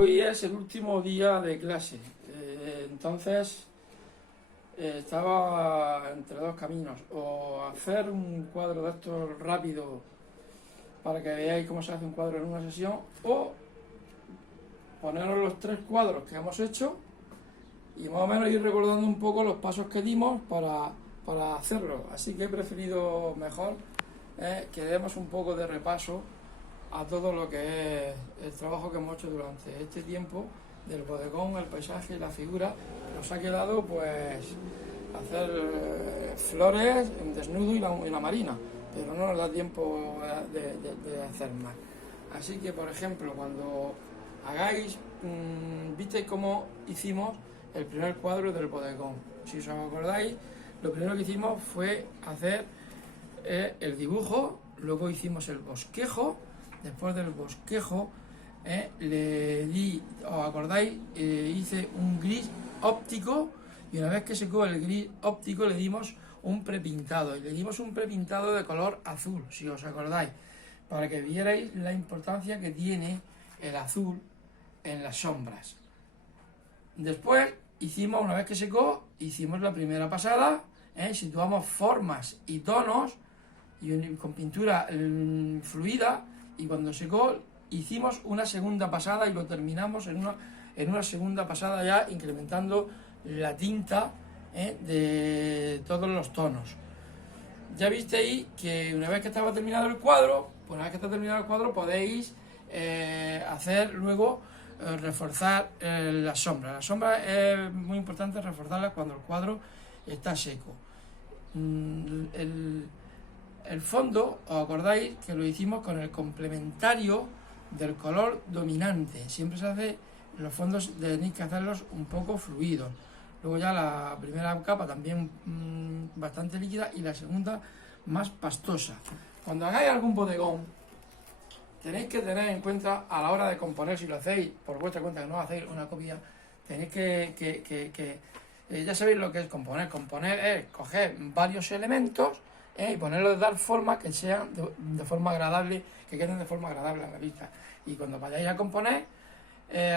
Hoy es el último día de clase, entonces estaba entre dos caminos, o hacer un cuadro de estos rápido para que veáis cómo se hace un cuadro en una sesión, o poneros los tres cuadros que hemos hecho y más o menos ir recordando un poco los pasos que dimos para hacerlo. Así que he preferido mejor que demos un poco de repaso a todo lo que es el trabajo que hemos hecho durante este tiempo del bodegón, el paisaje y la figura. Nos ha quedado pues hacer flores en desnudo y la marina, pero no nos da tiempo de hacer más. Así que, por ejemplo, cuando hagáis, visteis cómo hicimos el primer cuadro del bodegón. Si os acordáis, lo primero que hicimos fue hacer el dibujo, luego hicimos el bosquejo. Después del bosquejo le di, ¿os acordáis? Hice un gris óptico y una vez que secó el gris óptico le dimos un prepintado y le dimos un prepintado de color azul, si os acordáis, para que vierais la importancia que tiene el azul en las sombras. Después hicimos, una vez que secó, hicimos la primera pasada, situamos formas y tonos y con pintura fluida. Y cuando secó, hicimos una segunda pasada y lo terminamos en una segunda pasada ya incrementando la tinta de todos los tonos. Ya visteis que una vez que estaba terminado el cuadro, podéis hacer luego reforzar las sombras. Las sombras es muy importante reforzarlas cuando el cuadro está seco. El fondo, ¿os acordáis que lo hicimos con el complementario del color dominante? Siempre se hace, los fondos tenéis que hacerlos un poco fluidos. Luego ya la primera capa también bastante líquida y la segunda más pastosa. Cuando hagáis algún bodegón, tenéis que tener en cuenta a la hora de componer, si lo hacéis por vuestra cuenta, que no hacéis una copia, tenéis que ya sabéis lo que es componer. Componer es coger varios elementos y ponerlos de tal forma que sean de forma agradable, que queden de forma agradable a la vista. Y cuando vayáis a componer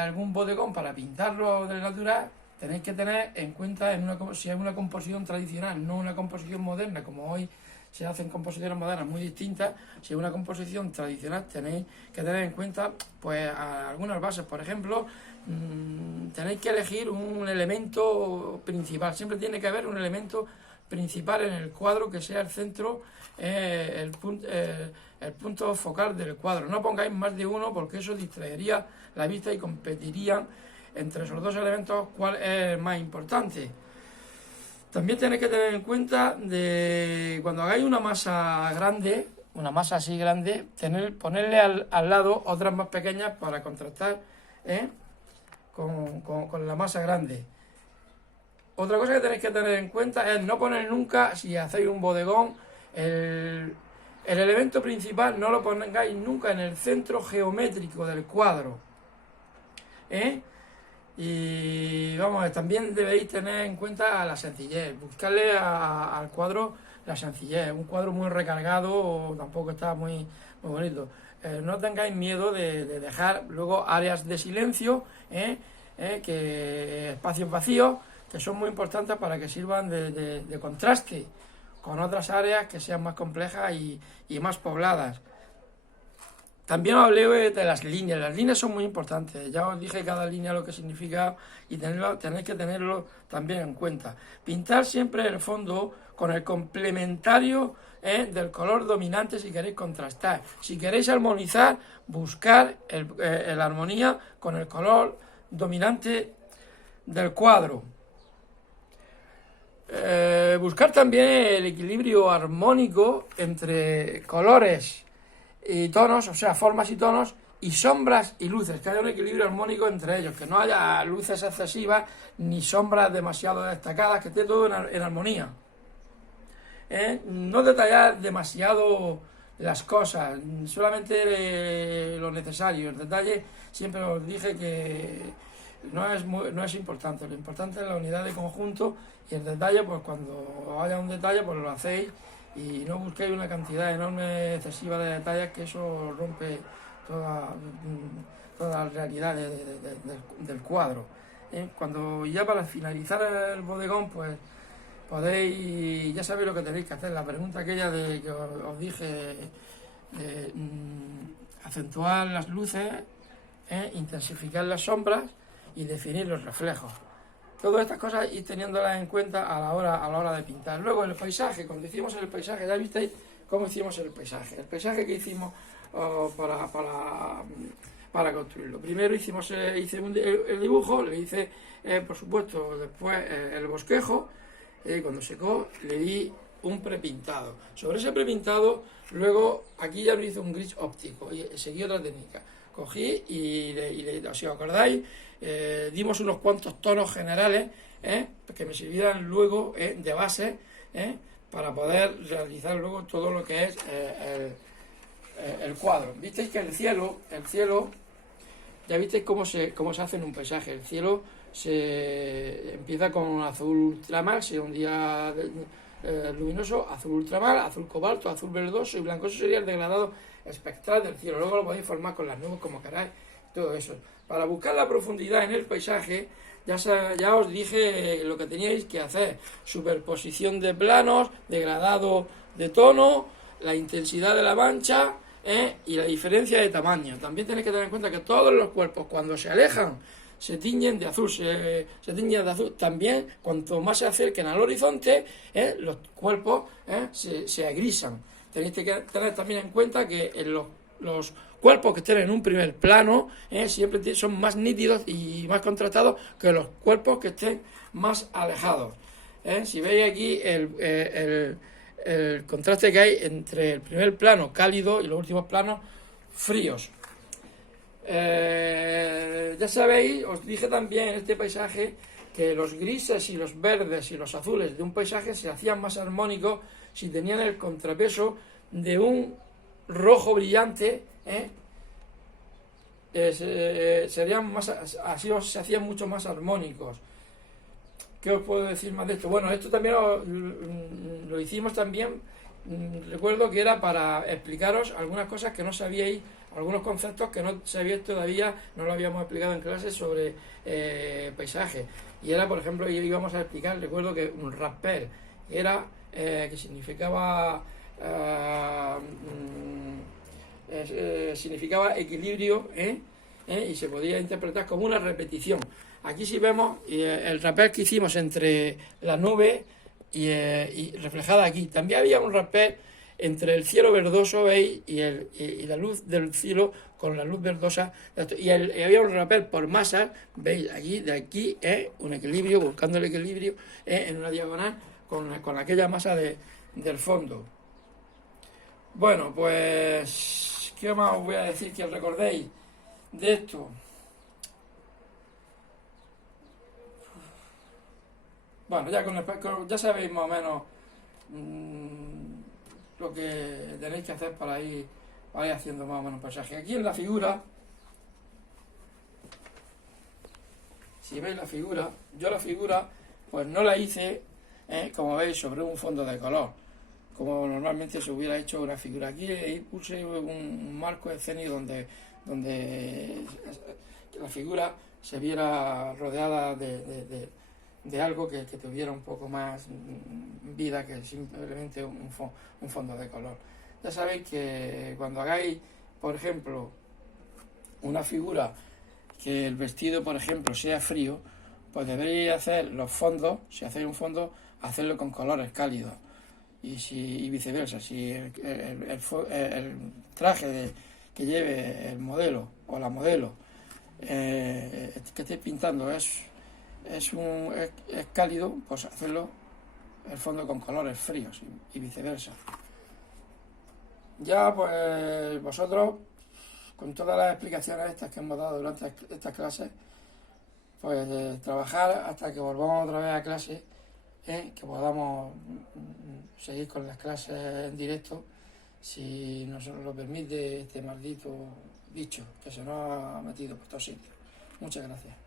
algún bodegón para pintarlo del natural, tenéis que tener en cuenta si es una composición tradicional, no una composición moderna, como hoy se hacen composiciones modernas muy distintas. Si es una composición tradicional, tenéis que tener en cuenta pues algunas bases. Por ejemplo, tenéis que elegir un elemento principal. Siempre tiene que haber un elemento principal en el cuadro que sea el centro, el punto focal del cuadro. No pongáis más de uno porque eso distraería la vista y competirían entre esos dos elementos cuál es el más importante. También tenéis que tener en cuenta de cuando hagáis una masa grande, una masa así grande, ponerle al lado otras más pequeñas para contrastar con la masa grande. Otra cosa que tenéis que tener en cuenta es no poner nunca, si hacéis un bodegón, el elemento principal no lo pongáis nunca en el centro geométrico del cuadro. Y vamos, también debéis tener en cuenta la sencillez, buscarle al cuadro la sencillez. Un cuadro muy recargado tampoco está muy bonito. No tengáis miedo de dejar luego áreas de silencio, espacios vacíos, que son muy importantes para que sirvan de contraste con otras áreas que sean más complejas y más pobladas. También os hablé de las líneas son muy importantes. Ya os dije cada línea lo que significa y tenéis que tenerlo también en cuenta. Pintar siempre el fondo con el complementario del color dominante si queréis contrastar. Si queréis armonizar, buscar la armonía con el color dominante del cuadro. Buscar también el equilibrio armónico entre colores y tonos, o sea, formas y tonos, y sombras y luces, que haya un equilibrio armónico entre ellos, que no haya luces excesivas ni sombras demasiado destacadas, que esté todo en armonía. No detallar demasiado las cosas, solamente lo necesario. El detalle, siempre os dije que no es importante. Lo importante es la unidad de conjunto, y el detalle, pues cuando haya un detalle, pues lo hacéis y no busquéis una cantidad enorme, excesiva de detalles, que eso rompe toda toda la realidad del cuadro. Cuando ya para finalizar el bodegón, pues podéis, ya sabéis lo que tenéis que hacer. La pregunta aquella de que os dije, acentuar las luces, intensificar las sombras y definir los reflejos. Todas estas cosas ir teniéndolas en cuenta a la hora de pintar. Luego el paisaje, cuando hicimos el paisaje, ya visteis cómo hicimos el paisaje. El paisaje que hicimos para construirlo. Primero hice el dibujo, le hice, por supuesto, después el bosquejo. Cuando secó le di un prepintado. Sobre ese prepintado, luego aquí ya lo hice un gris óptico y seguí otra técnica. Cogí y si os acordáis, dimos unos cuantos tonos generales que me sirvieran luego de base para poder realizar luego todo lo que es el cuadro. Visteis que el cielo, ya visteis cómo se hace en un paisaje. El cielo se empieza con azul ultramar, si es un día luminoso, azul ultramar, azul cobalto, azul verdoso y blanco. Eso sería el degradado espectral del cielo. Luego lo podéis formar con las nubes como queráis, todo eso. Para buscar la profundidad en el paisaje, ya os dije lo que teníais que hacer: superposición de planos, degradado de tono, la intensidad de la mancha y la diferencia de tamaño. También tenéis que tener en cuenta que todos los cuerpos, cuando se alejan, se tiñen de azul, se tiñen de azul. También, cuanto más se acerquen al horizonte, los cuerpos se agrisan. Tenéis que tener también en cuenta que los cuerpos que estén en un primer plano siempre son más nítidos y más contrastados que los cuerpos que estén más alejados. Si veis aquí el contraste que hay entre el primer plano cálido y los últimos planos fríos. Ya sabéis, os dije también en este paisaje que los grises y los verdes y los azules de un paisaje se hacían más armónicos si tenían el contrapeso de un rojo brillante, serían más, así se hacían mucho más armónicos. ¿Qué os puedo decir más de esto? Bueno, esto también lo hicimos también, recuerdo que era para explicaros algunas cosas que no sabíais, algunos conceptos que no sabíais todavía, no lo habíamos explicado en clase sobre paisaje. Y era, por ejemplo, íbamos a explicar, recuerdo que un rapel era, que significaba equilibrio, y se podía interpretar como una repetición. Aquí sí vemos el rapel que hicimos entre la nube y reflejada aquí. También había un rapel entre el cielo verdoso, ¿veis? Y la luz del cielo con la luz verdosa. Y había un rapel por masas, ¿veis? Aquí, de aquí, un equilibrio, buscando el equilibrio en una diagonal con aquella masa del fondo. Bueno, pues, ¿qué más os voy a decir que os recordéis de esto? Bueno, ya sabéis más o menos lo que tenéis que hacer para ir haciendo más o menos un paisaje. Aquí en la figura, si veis la figura, yo la figura pues no la hice, como veis, sobre un fondo de color, como normalmente se hubiera hecho una figura. Aquí puse un marco escénico donde la figura se viera rodeada de algo que tuviera un poco más vida que simplemente un fondo de color. Ya sabéis que cuando hagáis, por ejemplo, una figura que el vestido, por ejemplo, sea frío, pues deberéis hacer los fondos, si hacéis un fondo, hacerlo con colores cálidos. Y viceversa, si el traje que lleve el modelo o la modelo que estéis pintando es cálido, pues hacerlo el fondo con colores fríos y viceversa. Ya pues vosotros, con todas las explicaciones estas que hemos dado durante estas clases, pues trabajar hasta que volvamos otra vez a clase, que podamos seguir con las clases en directo, si nos lo permite este maldito bicho que se nos ha metido por todos sitios. Muchas gracias.